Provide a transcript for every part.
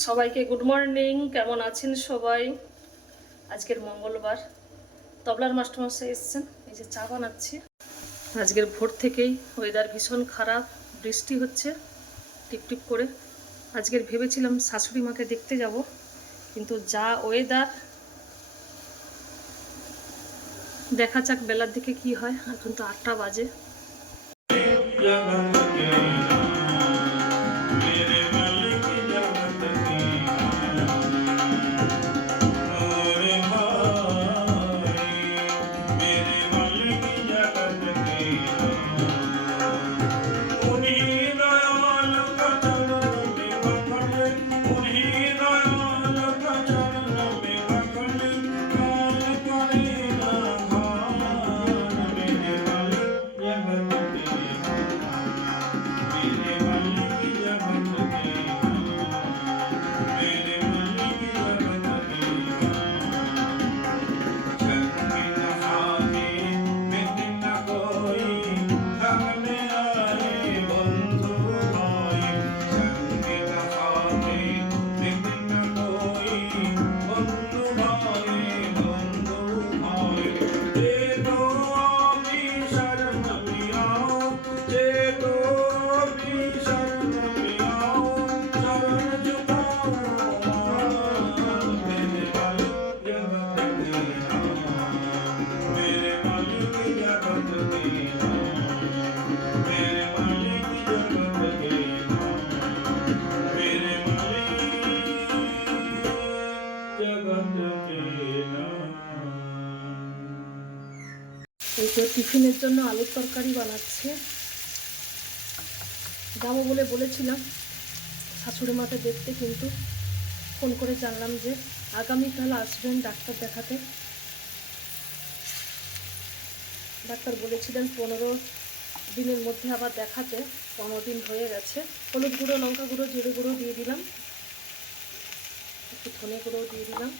সবাইকে good morning. কেমন আছেন সবাই? আজকের মঙ্গলবার, তবলার মাস্টারমশাই এসেছেন, এই যে চা বানাচ্ছি। আজকের ভোর থেকেই ওয়েদার ভীষণ খারাপ, বৃষ্টি হচ্ছে টিপটিপ করে। আজকের ভেবেছিলাম শাশুড়ি মাকে দেখতে যাব, কিন্তু যা ওয়েদার, দেখা যাক বেলার দিকে কি হয়। এখন তো 8টা বাজে। এই তো টিফিনের জন্য আলুর তরকারি বানাচ্ছে। যাবো বলে বলেছিলাম শাশুড়ি মাকে দেখতে, কিন্তু ফোন করে জানলাম যে আগামীকাল আসবেন ডাক্তার দেখাতে। ডাক্তার বলেছিলেন 15 দিনের মধ্যে আবার দেখাতে। 15 দিন হয়ে গেছে। হলুদ গুঁড়ো, লঙ্কা গুঁড়ো, জিরে গুঁড়ো দিয়ে দিলাম, একটু ধনে গুঁড়ো দিয়ে দিলাম,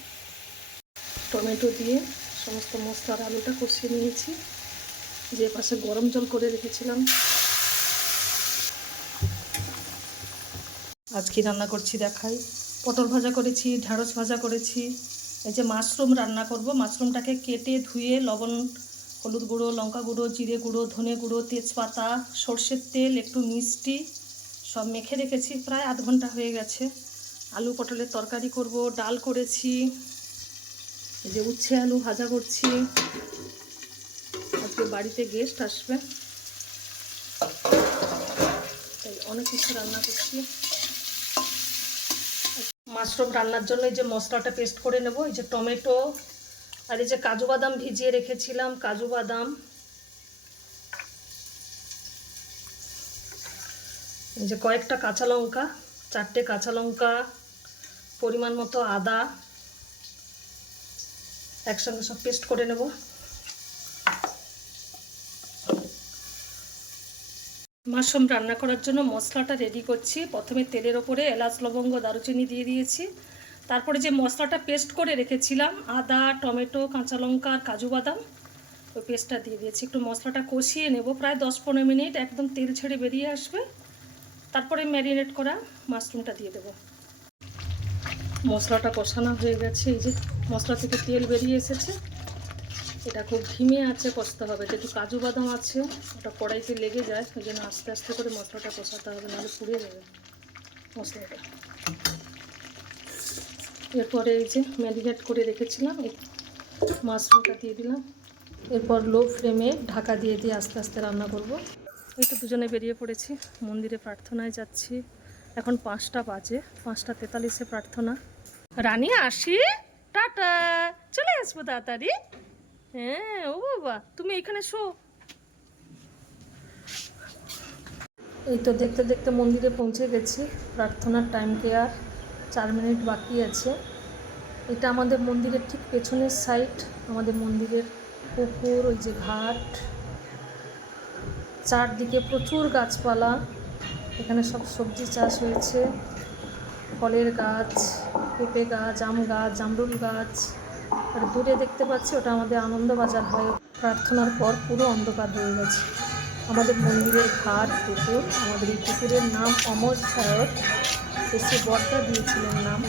টমেটো দিয়ে সমস্ত মশলার আলুটা কষিয়ে নিয়েছি। যে পাশে গরম জল করে রেখেছিলাম। আজ কি রান্না করছি দেখাই। পটল ভাজা করেছি, ঢ্যাঁড়স ভাজা করেছি। এই যে মাশরুম রান্না করব। মাশরুমটাকে কেটে ধুয়ে লবণ, হলুদ গুঁড়ো, লঙ্কা গুঁড়ো, জিরে গুঁড়ো, ধনে গুঁড়ো, তেজপাতা, সর্ষের তেল, একটু মিষ্টি সব মেখে রেখেছি। প্রায় আধ ঘন্টা হয়ে গেছে। আলু পটলের তরকারি করব, ডাল করেছি, এই যে উচ্ছে আলু ভাজা করছি। আজকে বাড়িতে গেস্ট আসবে, তাই অনেক কিছু রান্না করছি। মাশরুম রান্নার জন্য এই যে মশলাটা পেস্ট করে নেব। এই যে টমেটো আর এই যে কাজু বাদাম ভিজিয়ে রেখেছিলাম, কাজু বাদাম, এই যে কয়েকটা কাঁচা লঙ্কা, 4টে কাঁচা লঙ্কা, পরিমাণ মতো আদা, একসঙ্গে সব পেস্ট করে নেব। মাশরুম রান্না করার জন্য মশলাটা রেডি করছি। প্রথমে তেলের ওপরে এলাচ, লবঙ্গ, দারুচিনি দিয়ে দিয়েছি। তারপরে যে মশলাটা পেস্ট করে রেখেছিলাম, আদা, টমেটো, কাঁচা লঙ্কা আর কাজু বাদাম, ওই পেস্টটা দিয়ে দিয়েছি। একটু মশলাটা কষিয়ে নেব, প্রায় 10-15 মিনিট, একদম তেল ছেড়ে বেরিয়ে আসবে। তারপরে ম্যারিনেট করা মাশরুমটা দিয়ে দেব। মশলাটা কষানো হয়ে গেছে। এই যে মশলা থেকে তেল বেরিয়ে এসেছে। এটা খুব ধিমে আছে কষতে হবে, যেহেতু কাজু বাদাম আছে, ওটা কড়াইতে লেগে যায়, ওই জন্য আস্তে আস্তে করে মশলাটা কষাতে হবে, নাহলে পুড়ে যাবে মশলাটা। এরপরে এই যে ম্যারিনেট করে রেখেছিলাম এই মাশরুমটা দিয়ে দিলাম। এরপর লো ফ্লেমে ঢাকা দিয়ে দিয়ে আস্তে আস্তে রান্না করব। এই তো দুজনে বেরিয়ে পড়েছি, মন্দিরে প্রার্থনায় যাচ্ছি। এখন 5টা বাজে, 5টা 43-এ প্রার্থনা। রানী আসি, টাটা, চলে আসবো তাড়াতাড়ি। হ্যাঁ ও বাবা, তুমি এখানে শো। এই তো দেখতে দেখতে মন্দিরে পৌঁছে গেছি। প্রার্থনার টাইমকে আর 4 মিনিট বাকি আছে। এটা আমাদের মন্দিরের ঠিক পেছনের সাইড, আমাদের মন্দিরের পুকুর, ওই যে ঘাট, চারদিকে প্রচুর গাছপালা। এখানে সব সবজি চাষ হয়েছে, ফলের গাছ, পেঁপে গাছ, আম গাছ, জামরুল গাছ। আর দূরে দেখতে পাচ্ছি ওটা আমাদের আনন্দবাজার হয়। প্রার্থনার পর পুরো অন্ধকার হয়ে গেছে। আমাদের মন্দিরের ঘাট, পুকুর, আমাদের এই পুকুরের নাম অমর সায়র। এসে বর্দা দিয়েছিলেন নাম।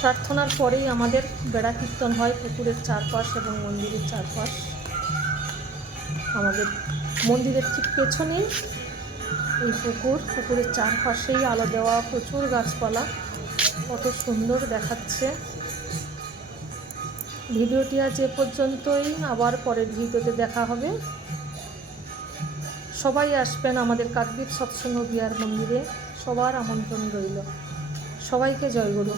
প্রার্থনার পরেই আমাদের বেড়া কীর্তন হয় পুকুরের চারপাশ এবং মন্দিরের চারপাশ। আমাদের মন্দিরের ঠিক পেছনেই এই পুকুরের চারপাশেই আলো দেওয়া, প্রচুর গাছপালা, কত সুন্দর দেখাচ্ছে। ভিডিওটি আজ এ পর্যন্তই, আবার পরের ভিডিওতে দেখা হবে। সবাই আসবেন আমাদের কাকদ্বীপ সৎসঙ্গ বিহার মন্দিরে, সবার আমন্ত্রণ রইল। সবাইকে জয় গুরু।